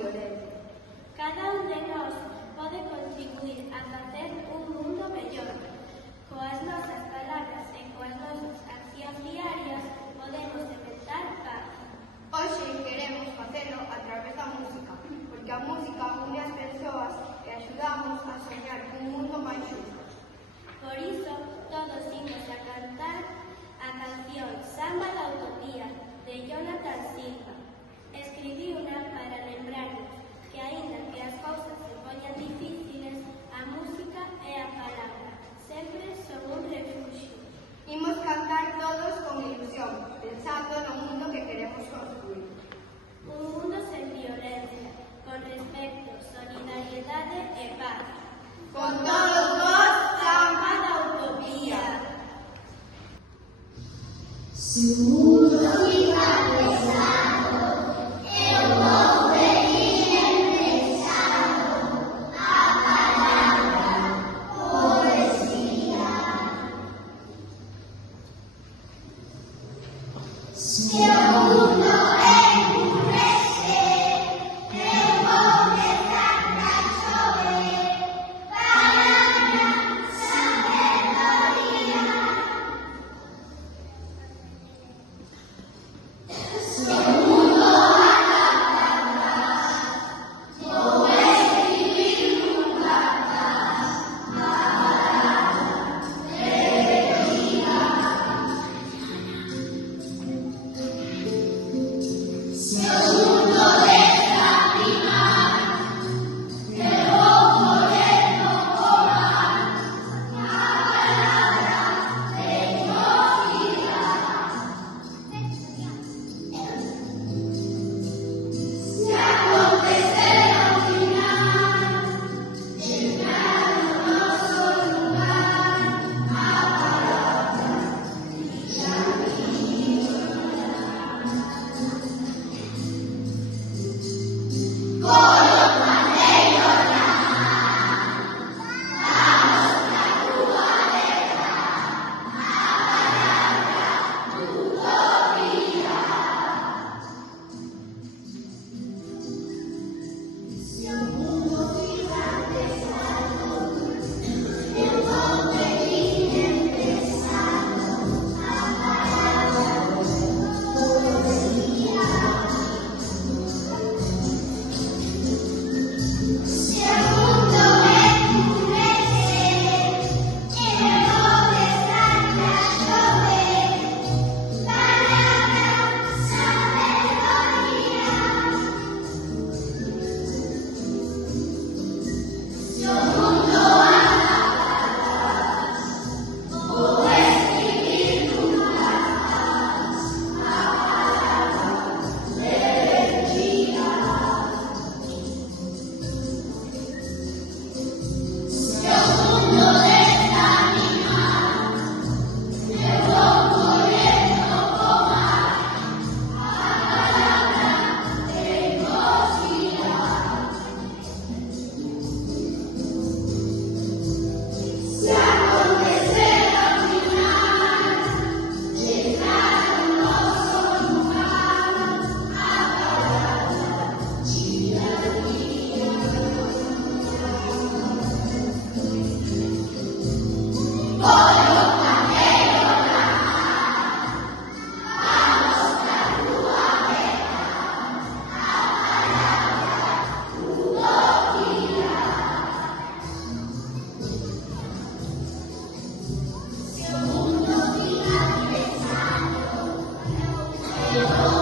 violencia. Cada un de nós pode contribuir a facer un mundo mellor. Coas nosas palabras e coas nosas accións diarias podemos inventar paz. Hoxe queremos facelo a través da música, porque a música une as persoas e axudamos a soñar un mundo máis xusto. Por iso, todos imos a cantar a canción Samba da Utopía, de Jonathan Silva. Escribiuna para lembrarnos que, aínda que as cousas se poñan difíciles, a música e a palabra sempre son un refuxio. Imos cantar todos con ilusión, pensando no mundo que queremos construir. Un mundo sen violencia, con respecto, solidariedade e paz. Con todos vos, Samba da Utopía. Se o mundo ficar pesado, eu vou venir empezando a palavra poesia. Se o mundo emburrecer, eu vou rezar pra chover. Palavra, sabedoria. Se o mundo acabar, vou escrever um cartaz, a palavra rebeldia. Se o mundo desanimar, eu vou correr no pomar, a palavra teimosia. Se acontecer ao final, chegar no nosso lugar, a palavra já coloca melhorar, vamos pra rua levar, a palavra utopia. Se o mundo ficar pesado, eu vou venir empezando a palavra poesia. Se o mundo emburrecer, eu vou rezar pra chover. Palavra, sabedoria. Se o mundo acabar, vou escrever num cartaz, a palavra rebeldia. Se o mundo desanimar, eu vou correr no pomar, a palavra teimosia. Se acontecer ao final, chegar no nosso lugar, a palavra tirania. Coloca melhorar, vamos pra rua levar, a palavra utopia. Se o mundo ficar pesado, eu vou